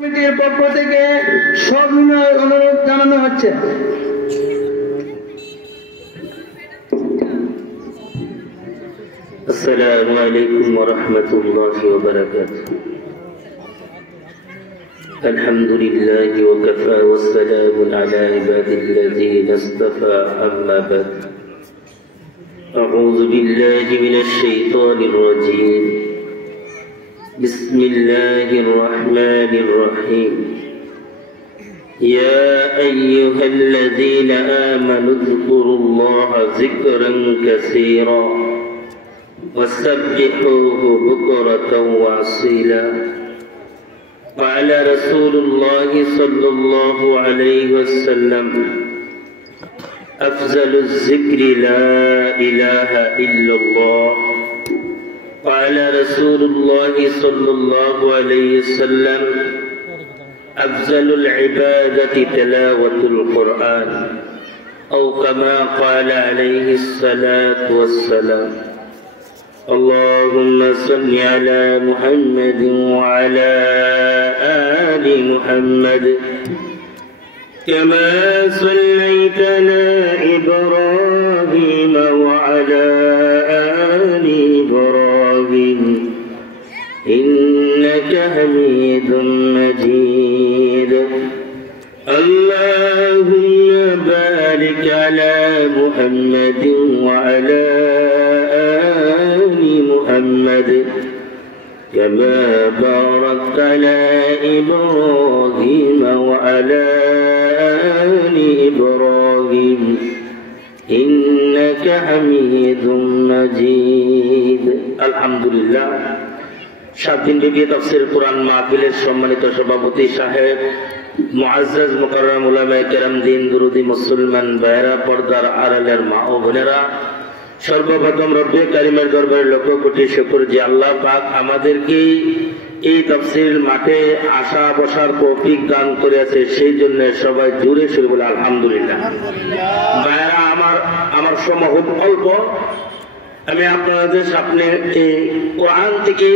কমিটির পক্ষ থেকে সবিনয় অনুরোধ জানানো হচ্ছে। আসসালামু আলাইকুম ওয়া রাহমাতুল্লাহি ওয়া বারাকাতুহু। আলহামদুলিল্লাহি ওয়া কাফা ওয়া সালামুন আলা ইবাদিল্লাযীনা ইসতাফা, আম্মা বা'দ। আউযু বিল্লাহি মিনাশ শাইতানির রাজীম। বিসমিল্লাহির রহমানির রহিম। يا أيها الذين آمنوا اذكروا الله ذكرا كثيرا وسبحوه بكرة وأصيلا. قال رسول الله صلى الله عليه وسلم: أفضل الذكر لا إله إلا الله. قال رسول الله صلى الله عليه وسلم: أفضل العبادة تلاوة القرآن، أو كما قال عليه الصلاة والسلام. اللهم صل على محمد وعلى آل محمد كما صليت على إبراهيم وعلى آل إبراهيم إنك حميد مجيد. اللهم بارك على محمد وعلى آل محمد كما باركت على إبراهيم وعلى آل إبراهيم إنك حميد مجيد. الحمد لله. 7 দিনব্যাপী তাফসীর কোরআন মাহফিলের সম্মানিত সভাপতি সাহেব, মুআজ্জাজ মুকাররম উলামায়ে কেরাম, দিন দুরুদি মুসলমান ভাইরা, পর্দার আড়ালের মা ও বোনেরা, সর্বপ্রথম রব্বে কারিমের দরবারে লক্ষ কোটি শুকর যে আল্লাহ পাক আমাদেরকে এই তাফসীর মাঠে আসা বসার তৌফিক দান করেছে, সেই জন্য সবাই জোরে সুরে বলে আলহামদুলিল্লাহ। ভাইরা, আমার সময় খুব অল্প। আমি আপনাদের সামনে এই কোরআন থেকে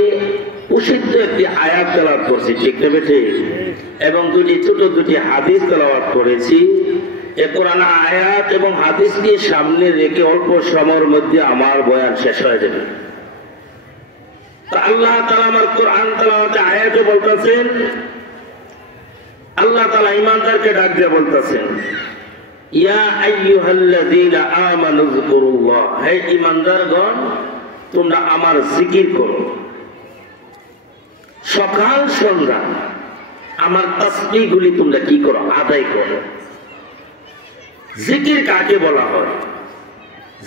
প্রসিদ্ধ একটি আয়াত তেলাওয়াত করছি, ঠিক না বেঠে, এবং দুটি হাদিস তেলাওয়াত করেছি। এই কোরআন আয়াত এবং হাদিসকে সামনে রেখে অল্প সময়ের মধ্যে আমার বয়ান শেষ হয়ে যাবে। আল্লাহ তাআলা আমার কোরআন তেলাওয়াতে আয়াতে বলতেছেন, আল্লাহ তাআলা ঈমানদারকে ডাক দিয়ে বলতেছেন, ইয়া আইয়ুহাল্লাযীনা আমানু যকুরুল্লাহ, হে ঈমানদারগণ, তোমরা আমার জিকির করো। সকাল সন্ধ্যা আমার তাসবিহগুলি তোমরা কি করো? আদায় করো। জিকির কাকে বলা হয়?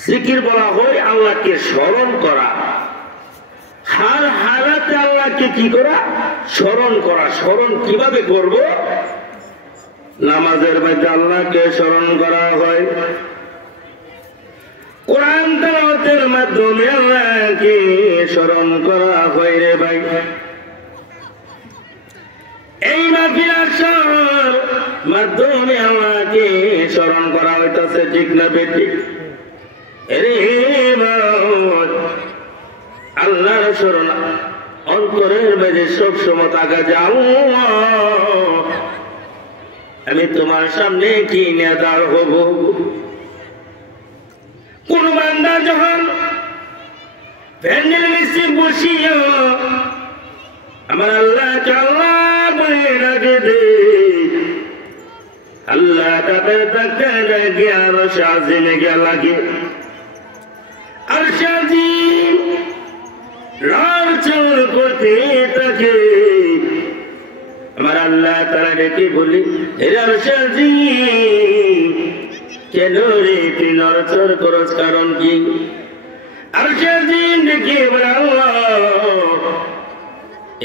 জিকির বলা হয় আল্লাহকে স্মরণ করা। হার হালাতে আল্লাহকে কি করা? স্মরণ করা। স্মরণ কিভাবে করব? নামাজের মধ্যে আল্লাহকে স্মরণ করা হয়, কোরআন তেলাওয়াতের মাধ্যমে আল্লাহকে স্মরণ করা হয় রে ভাই। এই মাহফিল আসার মাধ্যমে আল্লাহকে স্মরণ করা হইতেছে, ঠিক না বেটি? আল্লাহর স্মরণ অন্তরের মাঝে সবসময় থাকা যাও। আমি তোমার সামনে কি নেদার হব? কোন বান্দা যখন প্যান্ডেল নিচে বসিয়া আমার আল্লাহকে আল্লাহ বলে ডাকে দে, আল্লাহ তাদের তাকে ডাকে আরো শাজিমে গিয়া লাগে। আর শাজিম রার চোর করতে থাকে। আমার আল্লাহ তারা ডেকে বলি, কেন রে তুই নড়চড় করছ, কারণ কি? আর সেদিন ডেকে বলে, আল্লাহ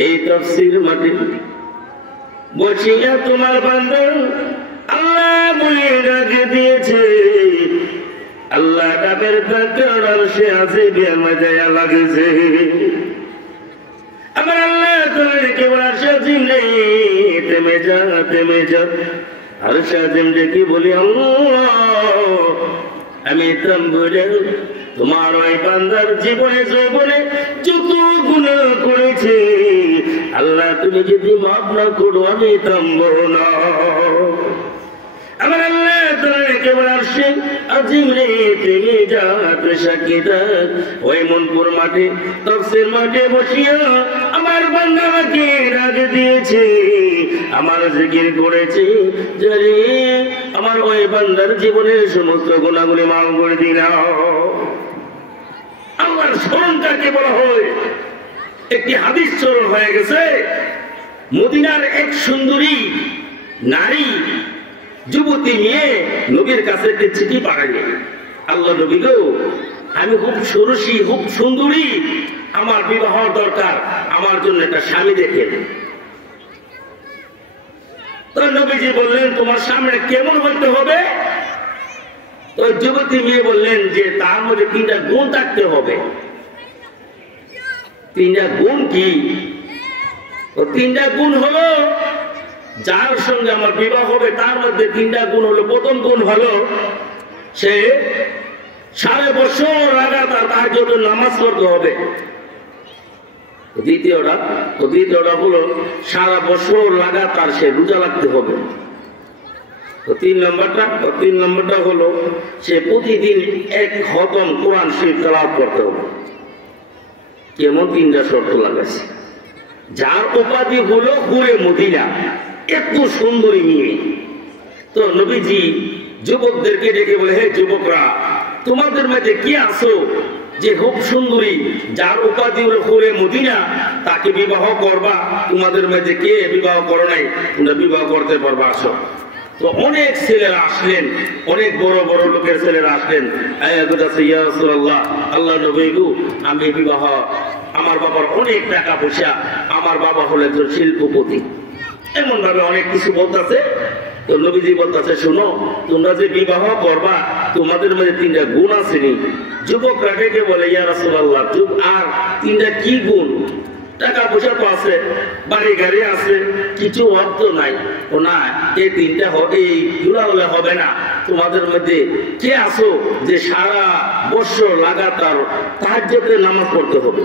এই তাফসীর মাঠে বসিয়া তোমার বান্দা আল্লাহ বলে ডাকে দিয়েছে। আল্লাহ ডাকের সে আছে বিয়ার মাঝে লাগেছে। আমার আল্লাহ তারা ডেকে বলে, শাজিম নেই, থেমে যা, থেমে যা। আর শাজিম ডেকে বলি, আল্লাহ আমি বলে তোমার ওই বান্দার জীবনে যৌবনে যত গুনাহ করেছে আল্লাহ তুমি যদি মাফ না করো আমি থামবো না। আমার আল্লাহ তাআলা কেবল আরশে আজিম রে তুমি জাত সাকিদাত ওই মনপুর মাঠে তাফসীর মাঠে বসিয়া আমার বান্দাকে ডাক দিয়েছে, আমার জিকির করেছে, যারে আমার ওই বান্দার জীবনের সমস্ত গুনাহগুলি মাফ করে দিলাম। আল্লাহর স্মরণটাকে বলা হয়। একটি হাদিস চলন হয়ে গেছে, মদিনার এক সুন্দরী নারী যুবতী নিয়ে নবীর কাছে একটি চিঠি পাঠালেন। আল্লাহ নবী গো, আমি খুব ষোড়শী, খুব সুন্দরী, আমার বিবাহ দরকার, আমার জন্য একটা স্বামী দেখেন। তো নবীজি বললেন তোমার সামনে কেমন হইতে হবে? তো যুবতী মেয়ে বললেন যে তার মধ্যে 3টা গুণ থাকতে হবে। 3টা গুণ কি? 3টা গুণ হলো যার সঙ্গে আমার বিবাহ হবে তার মধ্যে 3টা গুণ হলো, প্রথম গুণ হলো সে 7.5 বছর লাগাতার তাহাজ্জুদ নামাজ পড়তে হবে। দ্বিতীয়টা হলো সারা বছর লাগাতার সে রোজা রাখতে হবে। 3 নম্বরটা হলো সে প্রতিদিন 1 খতম কোরআন শরীফ তেলাওয়াত করতে হবে। কেমন 3টা শর্ত লাগাছে। যার উপাধি হলো হুরে মদিনা, এত সুন্দরী মেয়ে। তো নবীজি যুবকদেরকে ডেকে বলে, হে যুবকরা, তোমাদের মধ্যে কি আছো যে খুব সুন্দরী, যার উপাধি হলো হুরে মদিনা, তাকে বিবাহ করবা? তোমাদের মধ্যে কে বিবাহ করো নাই? তোমরা বিবাহ করতে পারবা, আসো। তো অনেক ছেলেরা আসলেন, অনেক বড় বড় লোকের ছেলেরা আসলেন। ইয়া রাসূলুল্লাহ, আল্লাহ নবী গো, আমি বিবাহ, আমার বাবার অনেক টাকা পয়সা, আমার বাবা হলো একজন শিল্পপতি, এমন ভাবে অনেক কিছু বলতেছে। তো নবীজি বলতেছে, শোনো, তোমরা যে বিবাহ করবা তোমাদের মধ্যে 3টা গুণ আছে নি। যুবকরা ডেকে বলে, ইয়া রাসূলুল্লাহ, আর 3টা কি গুণ? টাকা পয়সা তো আছে, বাড়ি গাড়ি আছে, কিছু অর্থ নাই। ও না, এই 3টা এইগুলা হলে হবে না। তোমাদের মধ্যে কে আছো যে সারা বছর লাগাতার তাহাজ্জুদের নামাজ পড়তে হবে?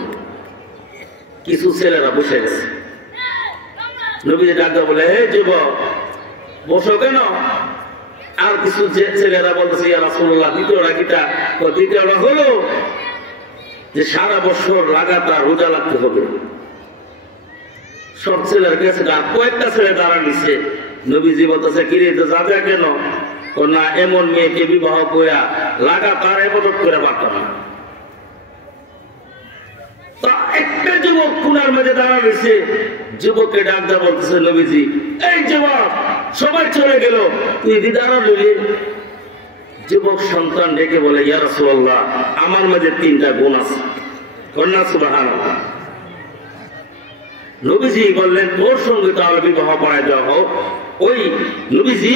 কিছু ছেলেরা বসে গেছে। নবীজি ডাকতে বলে, হে যুবক, বসো কেন? আর কিছু ছেলেরা বলতেছে, ইয়া রাসূলুল্লাহ, দ্বিতীয়টা হলো যে সারা বছর লাগাতার রোজা রাখতে হবে। সব ছেলের কাছে কয়েকটা ছেলে দাঁড়া নিচ্ছে। নবীজি বলতেছে, কিরে তো যাবে কেন? ও না, এমন মেয়েকে বিবাহ কইরা লাগাতার ইবাদত করে পারতাম না। তা একটা যুবক কোনার মাঝে দাঁড়া রয়েছে, যুবককে ডাক দেওয়া বলতেছে, নবীজি, এই যুবক, সবাই চলে গেল, তুই দাঁড়া রইলি। যুবক সন্তান ডেকে বলে, ইয়া রাসূলুল্লাহ, আমার মাঝে 3টা গুণ আছে। কন্যা সুবহানাল্লাহ। নবীজি বললেন, তোর সঙ্গে তাহলে বিবাহ করায় দেওয়া হোক। ওই নবীজি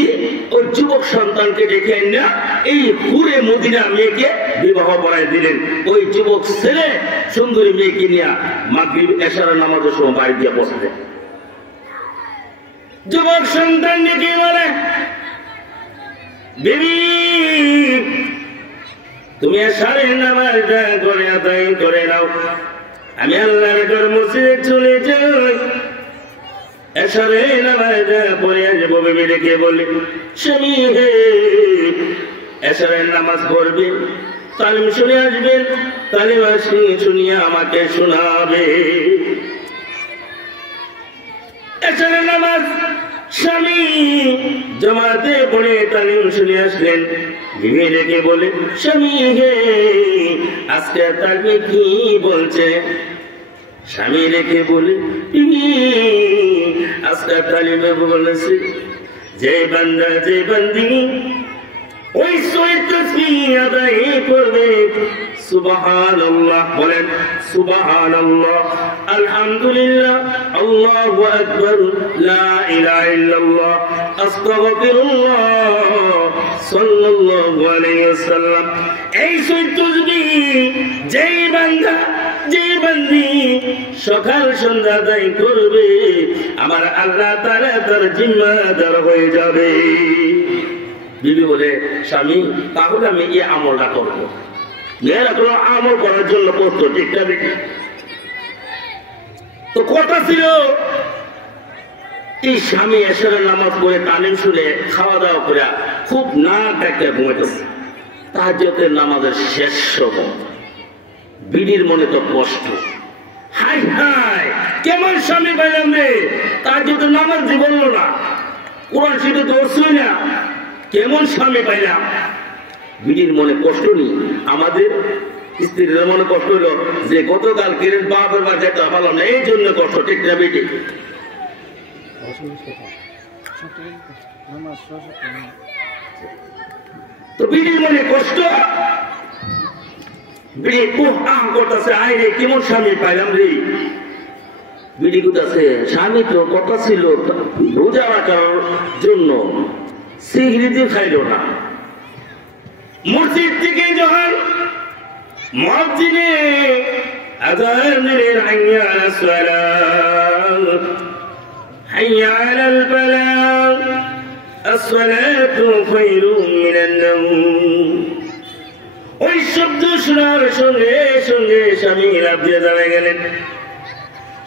ওই যুবক সন্তানকে ডেকে না এই হুরে মদিনা মেয়েকে বিবাহ করায় দিলেন। ওই যুবক ছেলে সুন্দরী মেয়েকে নিয়ে মাগরিব এশারের নামাজের সময় বাড়ি দিয়ে বসে। যুবক সন্তান ডেকে বলে, বিবি, তুমি এশারের নামাজটা করে আদায় করে নাও, আমি আল্লাহর ঘর মসজিদে চলে যাই, এশারের নামাজটা পড়ে আসবো। বিবি ডেকে বলে, স্বামী হে, এশারের নামাজ পড়বে, তালিম শুনে আসবেন, তালিম শুনিয়ে আমাকে শোনাবে। এশারের নামাজ স্বামী জামাতে পড়ে তালিম শুনে আসলেন। বিবি ডেকে বলে, স্বামী হে, আজকে তাকে কি বলছে? স্বামী রেখে বলে, বিবি, আজকে তালিমে বলেছে, যে বান্দা যে বান্দি ওই সূরা তাসবিহ আদায় করবে, সুবহানাল্লাহ বলেন, সুবহানাল্লাহ, আলহামদুলিল্লাহ, আল্লাহু আকবার, লা ইলাহা ইল্লাল্লাহ, আস্তাগফিরুল্লাহ, সাল্লাল্লাহু আলাইহি ওয়াসাল্লাম। এই সূরা তাসবিহ যেই বান্দা যে বান্দি সকাল সন্ধ্যা আদায় করবে, আমার আল্লাহ তাআলা তার জিম্মাদার হয়ে যাবে। বিবি বলে, স্বামী, তাহলে আমি এই আমলটা করবো। মেয়েরা কোনো আমল করার জন্য প্রস্তুত, ঠিক না? তো কথা ছিল এই স্বামী এশারের নামাজ পড়ে তালিম শুনে খাওয়া দাওয়া করে খুব না একটা ঘুমাইতেছে। তাহাজ্জুদের নামাজের শেষ সময় বিড়ির মনে তো কষ্ট, হাই হাই কেমন স্বামী পাইলাম রে, তাহাজ্জুদের নামাজ বললো না, কোরআন শরীফে ধরছই না, কেমন স্বামী পাইলাম। বিড়ির মনে কষ্ট নেই, আমাদের স্ত্রীর মনে কষ্ট হলো যে গতকাল কিরেন বাপের বাড়ি যেতে পারলাম না, এই জন্য কষ্ট। ঠিক না বেটি? তো বিড়ির মনে কষ্ট, বিড়ি করতেছে, আয় রে কেমন স্বামী পাইলাম রে। বিড়ি করতেছে, স্বামী তো কথা ছিল রোজা রাখার জন্য, সিগরেট খাইল না। মসজিদ থেকে যখন মুয়াজ্জিনে আযান দিলেন, হাইয়া আলাস সালাত হাইয়া আলাল ফালাহ আসসালাতু খায়রুম মিনান নাওম, ওই শব্দ শোনার সঙ্গে সঙ্গে স্বামী লাফ দিয়ে দাঁড়ায় গেলেন।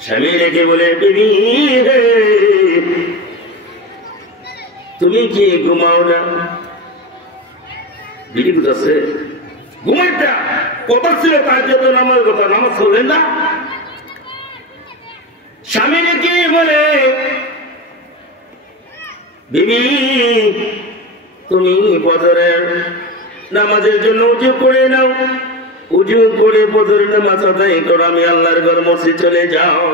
স্বামী রেখে বলে, বিবি তুমি কি ঘুমাও না? বিড়ি বুঝাচ্ছে ঘুমাইটা কথা ছিল তাহাজ্জুদের নামাজ কথা, নামাজ পড়লেন না? স্বামী রেখে বলে, বিবি তুমি ফজরের নামাজের জন্য উজু করে নাও, উজু করে ফজরের নামাজ আদায় করো, আমি আল্লাহর ঘর মসজিদ চলে যাও।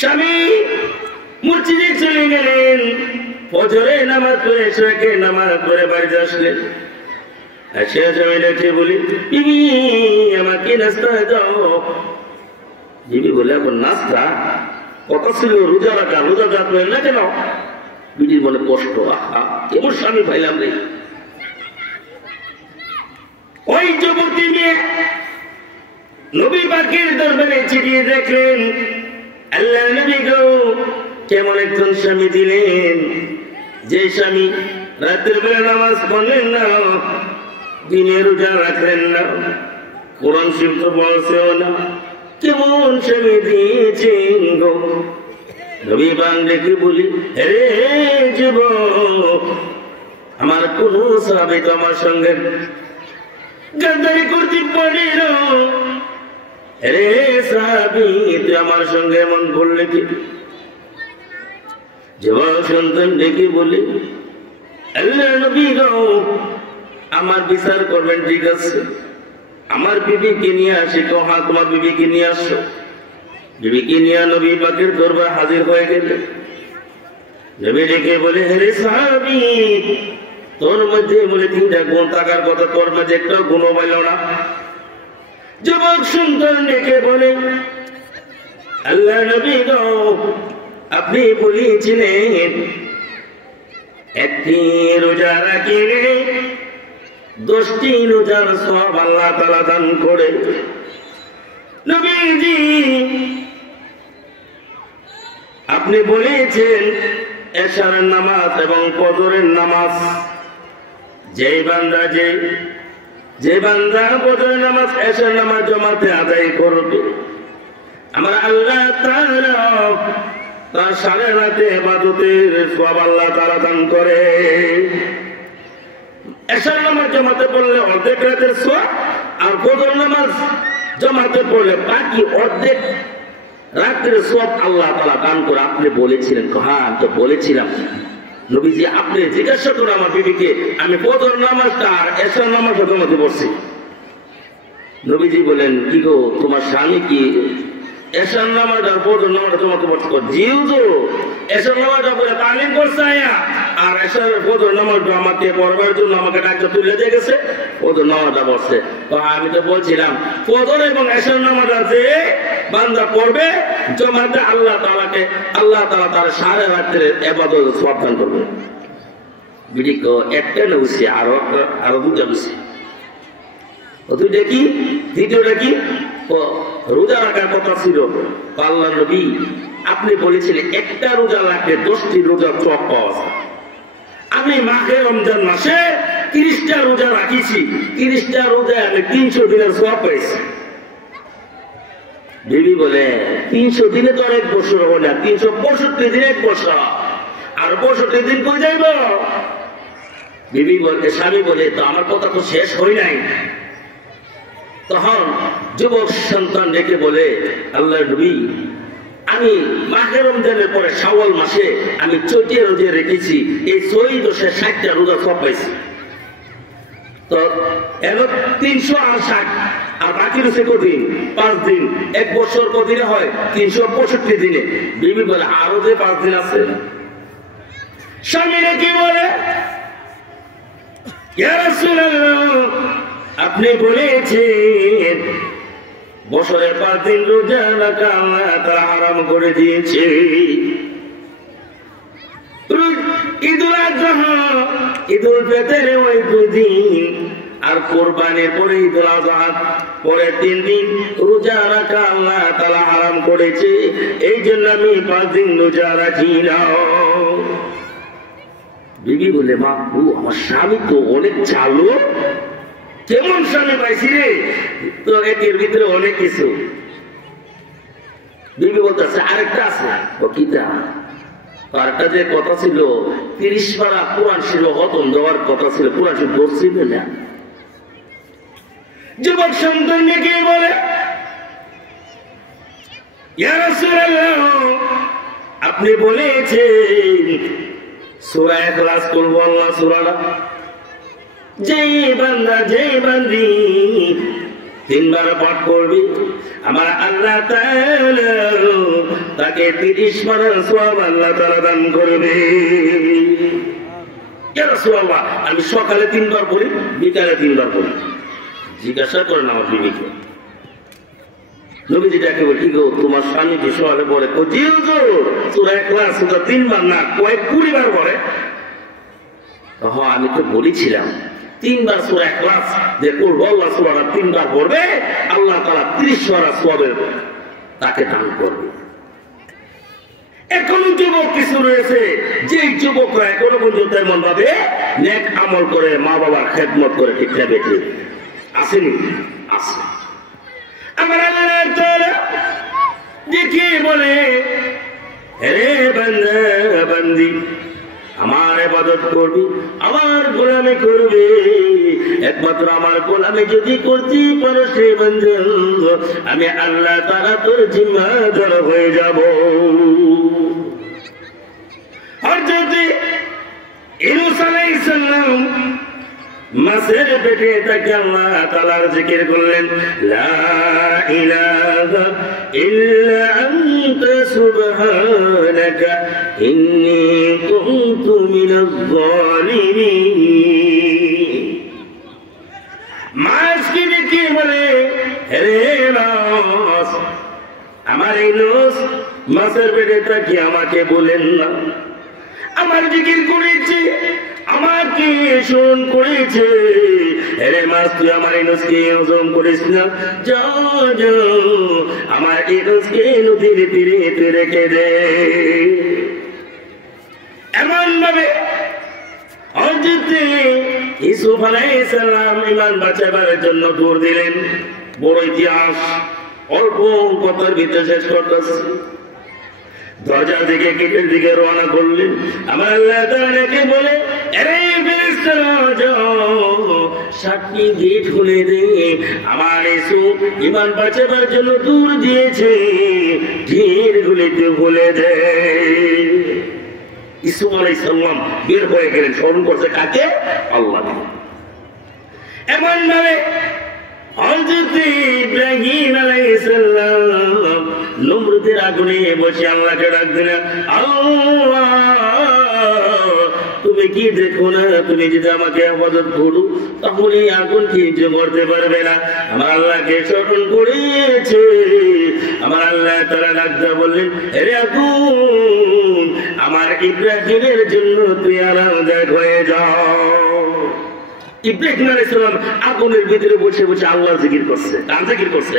স্বামী মসজিদে চলে গেলেন, ফজরে নামাজ পড়ে এসে নামাজ পড়ে বাড়িতে আসলেন। আসিয়া স্বামী ডেকে বলি, বিবি আমাকে নাস্তা দাও। বিবি বলে, এখন নাস্তা? কথা ছিল রোজা রাখা, রোজা রাখলেন না কেন? বিবির মনে কষ্ট, আহা কেমন স্বামী পাইলাম রে। ওই যুবতী মেয়ে নবী পাকের দরবারে চিঠিয়ে দেখলেন, আল্লাহ নবী গো কেমন একজন স্বামী দিলেন, যে স্বামী রাতের বেলা নামাজ পড়লেন না, দিনে রোজা রাখলেন না, কোরআন শরীফ তো বলছেও না, কেমন স্বামী দিয়েছেন গো। নবী পাক ডেকে বলি, হে যুবক, আমার কোন সাহাবী তো আমার সঙ্গে গাদ্দারি করতে পারে না, রে সাহাবী তুই আমার সঙ্গে এমন বললে কি? যুবক সন্তান ডেকে বলি, আল্লাহ নবী গো আমার বিচার করবেন, ঠিক আছে আমার বিবিকে নিয়ে আসি। তো হ্যাঁ তোমার বিবিকে নিয়ে আসো। বিবিকে নিয়ে নবী পাকের দরবার হাজির হয়ে গেলে নবী ডেকে বলে, হে সাহাবী তোর মধ্যে বলে তিনটা গুণ থাকার কথা, তোর মাঝে একটা গুণও পাইল না। যুবক সুন্দর ডেকে বলে, আল্লাহ নবী গো আপনি বলেছিলেন একটি রোজা রাখিলে 10টি রোজার সওয়াব আল্লাহ তাআলা দান করে। নবীজি আপনি বলেছেন এশারের নামাজ এবং ফজরের নামাজ যে বান্দা ফজরের নামাজ এশারের নামাজ জামাতে আদায় করবে, আমার আল্লাহ তাআলা তার সারা রাতে ইবাদতের সওয়াব আল্লাহ তাআলা দান করে। এশার নামাজ জামাতে পড়লে অর্ধেক রাতের সওয়াব, আর ফজর নামাজ জামাতে পড়লে বাকি অর্ধেক রাতের সওয়াব আল্লাহ তাআলা দান করে। আপনি বলেছিলেন? হ্যাঁ আমি তো বলেছিলাম। নবীজি আপনি জিজ্ঞাসা করুন আমার বিবিকে, আমি ফজর নামাজটা আর এশার নামাজটা জামাতে পড়ছি। নবীজি বলেন, কি গো তোমার স্বামী কি এশার নামাজ আর ফজর নামাজটা তোমাকে পড়তে? জিউ তো এশার নামাজটা পড়ে তালিম করছে আর এশার ফজর নামাজটা আমাকে পড়বার জন্য আমাকে ডাক্তার তুলে দিয়ে গেছে, ফজর নামাজটা পড়ছে। তো আমি তো বলছিলাম ফজর এবং এশার নামাজটা যে বান্দা পড়বে জমাতে আল্লাহ তাআলা তার সারা রাতের ইবাদত সওয়াব দান করবে। বিড়ি একটা না বুঝছি, আরো দুটা বুঝছি। দুইটা কি? দ্বিতীয়টা কি? রোজা রাখার কথা ছিল। আল্লাহ নবী আপনি বলেছিলেন একটা রোজা রাখলে 10টি রোজার সওয়াব পাওয়া যায়। আমি মাঘে রমজান মাসে 30টা রোজা রাখিছি, 30টা রোজা আমি 300 দিনের সওয়াব পেয়েছি। বিবি বলে 300 দিনে তো আর 1 বছর হবে না, 365 দিনে 1 বছর, আর 65 দিন কই যাইব? বিবি বলে, স্বামী বলে, তো আমার কথা তো শেষ হয় নাই। তখন যুবক সন্তান ডেকে বলে, আল্লাহর নবী, আমি মাহে রমজানের পরে শাওয়াল মাসে আমি 40 রোজা রেখেছি, এই 1460টা রোজা সব পাইছি। তো এখন 360 আর বাকি রয়েছে কদিন? 5 দিন। 1 বছর কদিনে হয়? 365 দিনে। বিবি বলে, আরো যে 5 দিন আছে। স্বামীরা কি বলে, ইয়া রাসূলুল্লাহ, আপনি বলেছেন বছরের 5 দিন রোজা রাখা আল্লাহ তাআলা হারাম করে দিয়েছে। ঈদুল আযহা, ঈদুল ফিতর ওই 2 দিন, আর কোরবানির পরে ঈদুল আযহা পরে 3 দিন রোজা রাখা আল্লাহ তাআলা হারাম করেছে। এই জন্য আমি 5 দিন রোজা রাখি না। বিবি বলে, মা আমার স্বামী তো অনেক চালু, কেমন স্বামী পাইছি রে, তো এর ভিতরে অনেক কিছু। বিবি বলতেছে, আরেকটা আছে। ও কিটা? আরেকটা যে কথা ছিল, 30 পারা কোরআন ছিল খতম দেওয়ার কথা ছিল, কোরআন শরীফ পড়ছিল না। যুবক সন্তান ডেকে বলে, ইয়া রাসূলুল্লাহ, আপনি বলেছেন সূরা ইখলাস কুল হুয়াল্লাহু সূরাটা যেই বান্দা যেই বান্দি 3 বার পাঠ করবে, আমার আল্লাহ তাআলা তাকে 30 বার সওয়াব আল্লাহ তাআলা দান করবে। ইয়া রাসূলুল্লাহ, আমি সকালে 3 বার পড়ি, বিকালে 3 বার পড়ি। জিজ্ঞাসা করেন আমার বিবিকে। নবীজি ডাকে বলে, কি গো তোমার স্বামী কি সকালে পড়ে? ও জি হুজুর, সূরা ইখলাস 3 বার না, কয়েক 20 বার পড়ে। হ্যাঁ, আমি তো বলেছিলাম 3 বার সূরা ইখলাস যে কুল হুয়াল্লাহু সূরাটা 3 বার পড়বে, আল্লাহ তাআলা 30 বার সওয়াবের তাকে দান করবে। এখন যুবক কিছু রয়েছে, যে যুবকরা এখনো পর্যন্ত এমন ভাবে নেক আমল করে, মা বাবার খেদমত করে, ঠিকঠাক বেঁচে আসেনি? আছে। আমার আল্লাহ তাআলা দেখে বলে, হে বান্দা বান্দি, আমার ইবাদত করবি, আমার গোলামি করবে, একমাত্র আমার গোলামি যদি করতে পারো সে বান্দা, আমি আল্লাহ তাআলা তোর জিম্মাদার হয়ে যাব। হযরত ইউনূস আলাইহিস সালাম মাছের পেটে থেকে আল্লাহ তাআলার জিকির করলেন, লা ইলাহা ইল্লা আনতা সুবহানাকা ইন্নী কুনতু মিনাজ জালিমিন। মাছকে ডেকে বলে, হে মাছ, আমার ইউনূস মাছের পেটে থেকে আমাকে বলেন না, আমার জিকির করেছে, আমাকে স্মরণ করেছে। আরে মাছ, তুই আমার ইউনূসকে হজম করিস না, যাও যাও আমার ইউনূসকে নদীর তীরে রেখে দে। এমন ভাবে হযরত ইউসুফ আলাইহিস সালাম ঈমান বাঁচাবার জন্য দৌড় দিলেন। বড় ইতিহাস, অল্প কথার ভিতরে শেষ করতেছে। দরজার দিকে গেটের দিকে রওনা করলেন। আমার আল্লাহ তাআলাকে বলে, আরে ফেরেশতারা যাও, 7টি গেট খুলে দে। আমার ইউসুফ ঈমান বাঁচাবার জন্য দূর দিয়েছে, গেটগুলিতে খুলে দে। ইউসুফ আলাইহিস সালাম বের হয়ে গেলেন। স্মরণ করছে কাকে? আল্লাহকে। এমন ভাবে হযরত ইব্রাহিম আলাইহিস সালাম নমরুদের আগুনে বসে আল্লাহকে ডাক দিলেন, আল্লাহ তুমি কি দেখো না, তুমি যদি আমাকে ইবাদত করো তাহলে আগুন কিছু করতে পারবে না। আমার আল্লাহকে স্মরণ করেছে। আমার আল্লাহ তাআলা ডাকতে বললেন, হে আগুন, আমার ইব্রাহিমের জন্য তুই আরামদায়ক হয়ে যাও। ইব্রাহিম আলাইহিস সালাম আগুনের ভিতরে বসে বসে আল্লাহর জিকির করছে। কার জিকির করছে?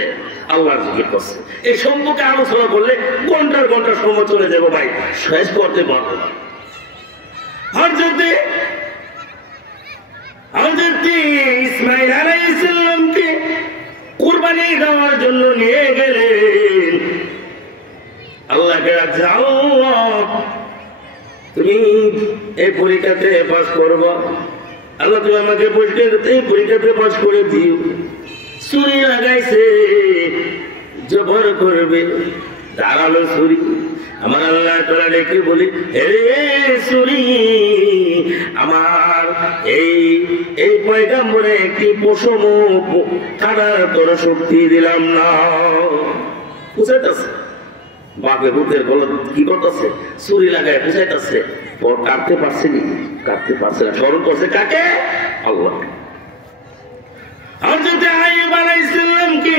আল্লাহর জিকির করছে। এই সম্পর্কে আলোচনা করলে ঘন্টার ঘন্টা সময় চলে যাবে ভাই, শেষ করতে পারবো না। হযরত ইসমাঈল আলাইহিস সালামকে কুরবানি দেওয়ার জন্য নিয়ে গেলেন। আল্লাহকে রাখছে, আল্লাহ তুমি এই পরীক্ষাতে পাস করবো, আল্লাহ তুমি আমাকে এই পরীক্ষাতে পাস করে দিও। ছুরি লাগাইছে, জবর করবে, ধারালো ছুরি। আমার আল্লাহ তাআলা ডেকে বলি, হে ছুরি, আমার এই পয়গাম্বরে একটি পশম কাটা তোর শক্তি দিলাম না। বুঝাইতেছে বাপে ভূতের গলা কি করতেছে, ছুরি লাগায় বুঝাইতেছে, ওর কাটতে পারছে নি, কাটতে পারছে না। স্মরণ করছে কাকে? আল্লাহ। হযরত আইয়ুব আলাইহিস সালামকে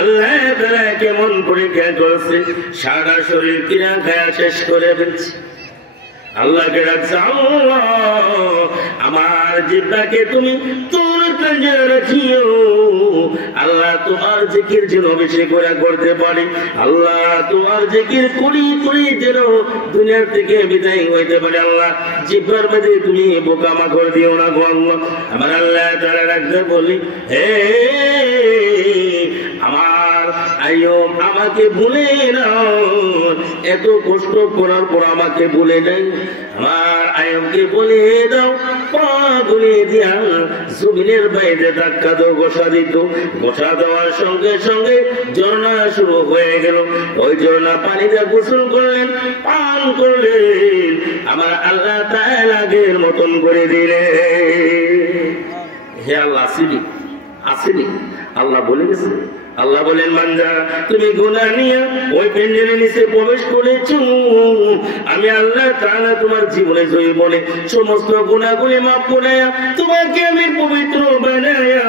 আল্লাহ তাআলা কেমন পরীক্ষা করেছে, সারা শরীর কিনা খায়া শেষ করে ফেলছে। আল্লাহকে রাখছে, আল্লাহ আমার জিহ্বাকে তুমি তোর কাজে রাখিও। আল্লাহ তোমার জিকির যেন বেশি করে করতে পারি, আল্লাহ তোমার জিকির করি করি যেন দুনিয়ার থেকে বিদায় হইতে পারে। আল্লাহ জিহ্বার মধ্যে তুমি বোকামা করে দিও না গো আল্লাহ। আমার আল্লাহ তাআলা রাখতে বলি, হে আমার আইয়ুব আমাকে ভুলে নাও, এত কষ্ট করার পর আমাকে ভুলে নাই। আমার আইয়ুবকে বলে দাও, পা গুলে দিয়া জমিনের বাইরে ধাক্কা দাও, গোসা দিত। গোসা দেওয়ার সঙ্গে সঙ্গে ঝর্ণা শুরু হয়ে গেল। ওই ঝর্ণা পানিতে গোসল করলেন, পান করলেন, আমার আল্লাহ তাআলা আগের মতন করে দিলেন। হে আল্লাহ, আসেনি আসেনি, আল্লাহ বলে গেছে। আল্লাহ বলেন, বান্দা তুমি গুনাহ নিয়ে ওই প্যান্ডেলের নিচে প্রবেশ করেছো, আমি আল্লাহ তাআলা তোমার জীবনে জৈবনে সমস্ত গুনাহগুলি মাফ করে তোমাকে আমি পবিত্র বানায়া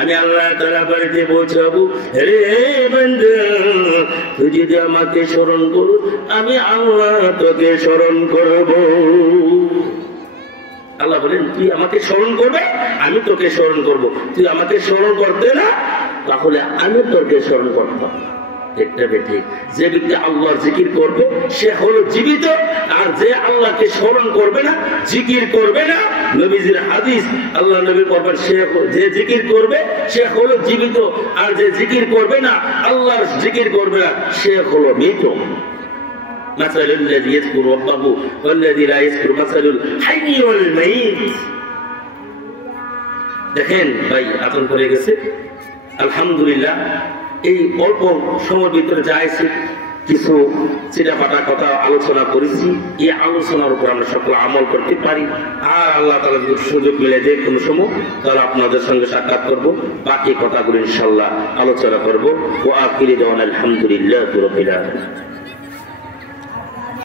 আমি আল্লাহ তাআলা বাড়িতে পৌঁছাবো। রে বান্দা, তুই যদি আমাকে স্মরণ করো, আমি আল্লাহ তোকে স্মরণ করব। আল্লাহ বলেন, তুই আমাকে স্মরণ করবে, আমি তোকে স্মরণ করব। তুই আমাকে স্মরণ করতে না, তাহলে আমি তোকে স্মরণ করতাম। একটা ব্যক্তি, যে ব্যক্তি আল্লাহর জিকির করবে সে হলো জীবিত, আর যে আল্লাহকে স্মরণ করবে না, জিকির করবে না, নবীজির হাদিস, আল্লাহ নবী বলেন, সে যে জিকির করবে সে হলো জীবিত, আর যে জিকির করবে না, আল্লাহর জিকির করবে না, সে হলো মৃত। مثل الذي يذكر ربه والذي لا يذكر مثل الحي والميت। দেখেন ভাই, আতঙ্ক করে গেছে। আলহামদুলিল্লাহ, এই অল্প সময়ের ভিতরে যাইছে কিছু চিটাপাটা কথা আলোচনা করেছি। এই আলোচনার উপর আমরা সকল আমল করতে পারি। আর আল্লাহ তাআলা যদি সুযোগ মিলে যে কোনো সময়, তাহলে আপনাদের সঙ্গে সাক্ষাৎ করব, বাকি কথাগুলো ইনশাআল্লাহ আলোচনা করব। ওয়া আখিরি দাওয়ানা আলহামদুলিল্লাহি রাব্বিল আলামিন।